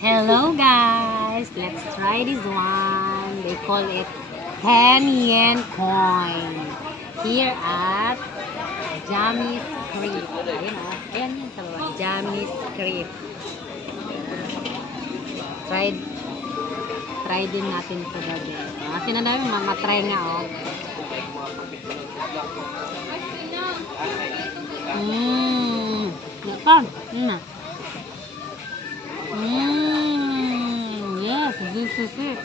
Hello guys! Let's try this one. They call it 10 yen coin. Here at Jammy's Creek. Ayan o. Ayan yan sa baba. Jammy's Creek. Try din natin ito gabi. Atin na namin matry nga o. Ito. Yes, this is it.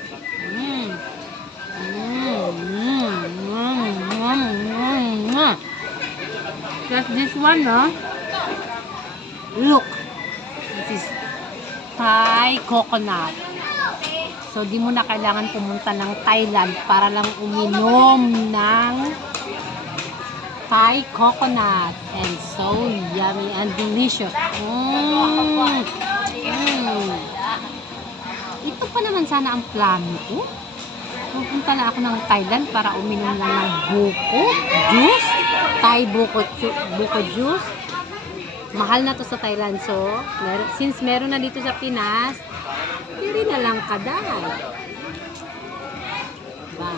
Just this one, no? Look, this is Thai coconut. So, di mo na kailangan pumunta ng Thailand para lang uminom ng Thai coconut. And so yummy and delicious. Ito pa naman sana ang plano ko. Pupunta na ako ng Thailand para uminom lang ng buko juice. Thai buko juice. Mahal na to sa Thailand. So, since meron na dito sa Pinas, pili na lang kada. Diba?